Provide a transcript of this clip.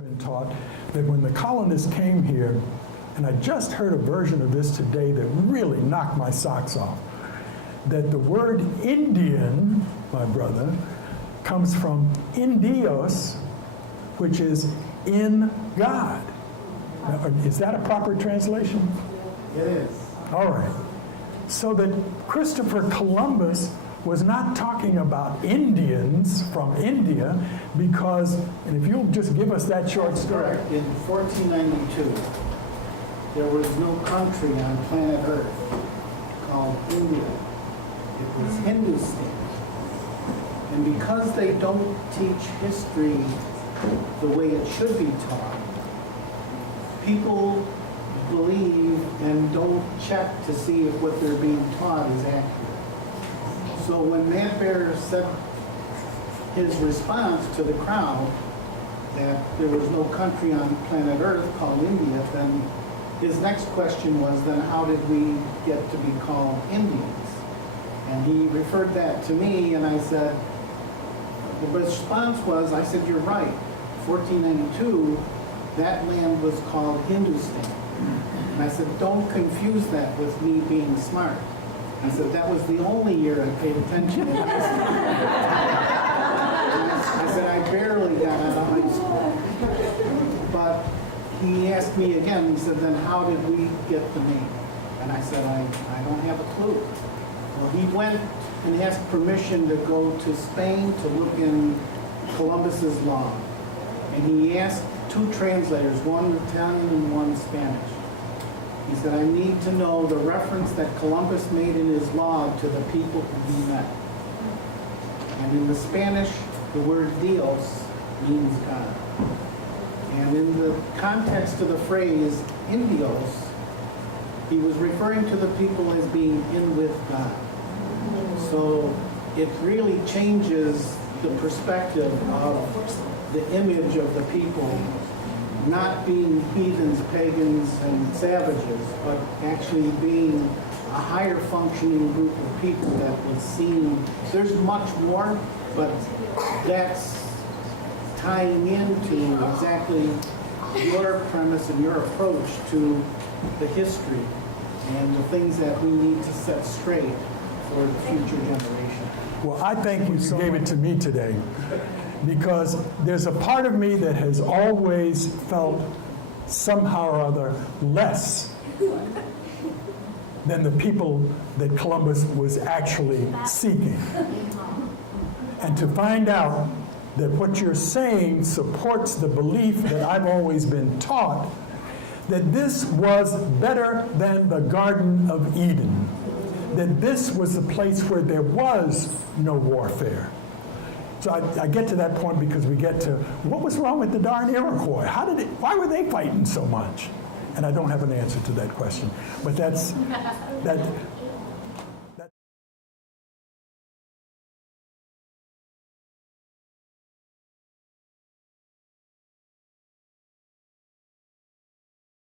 been taught that when the colonists came here, and I just heard a version of this today that really knocked my socks off, that the word Indian, my brother, comes from Indios, which is in God. Now, is that a proper translation? It is. All right. So that Christopher Columbus was not talking about Indians from India because, and if you'll just give us that short story. Correct. In 1492, there was no country on planet Earth called India. It was Hindustan. And because they don't teach history the way it should be taught, people believe and don't check to see if what they're being taught is accurate. So when Matt Bear said his response to the crowd that there was no country on planet Earth called India, then his next question was, then how did we get to be called Indians? And he referred that to me, and I said, the response was, I said, you're right. 1492, that land was called Hindustan. And I said, don't confuse that with me being smart. I said, that was the only year I paid attention in high school. I said, I barely got out of high school. But he asked me again, he said, then how did we get the name? And I said, I don't have a clue. Well, he went and asked permission to go to Spain to look in Columbus's law. And he asked two translators, one Italian and one Spanish. He said, I need to know the reference that Columbus made in his log to the people who he met. And in the Spanish, the word Dios means God. And in the context of the phrase Indios, he was referring to the people as being in with God. So it really changes the perspective of the image of the people not being heathens, pagans, and savages, but actually being a higher functioning group of people that was seen. There's much more, but that's tying into exactly your premise and your approach to the history and the things that we need to set straight for the future generation. Well, I thank you gave it to me today, because there's a part of me that has always felt somehow or other less than the people that Columbus was actually seeking. And to find out that what you're saying supports the belief that I've always been taught, that this was better than the Garden of Eden, that this was the place where there was no warfare. So I get to that point because we get to, what was wrong with the darn Iroquois? Why were they fighting so much? And I don't have an answer to that question. But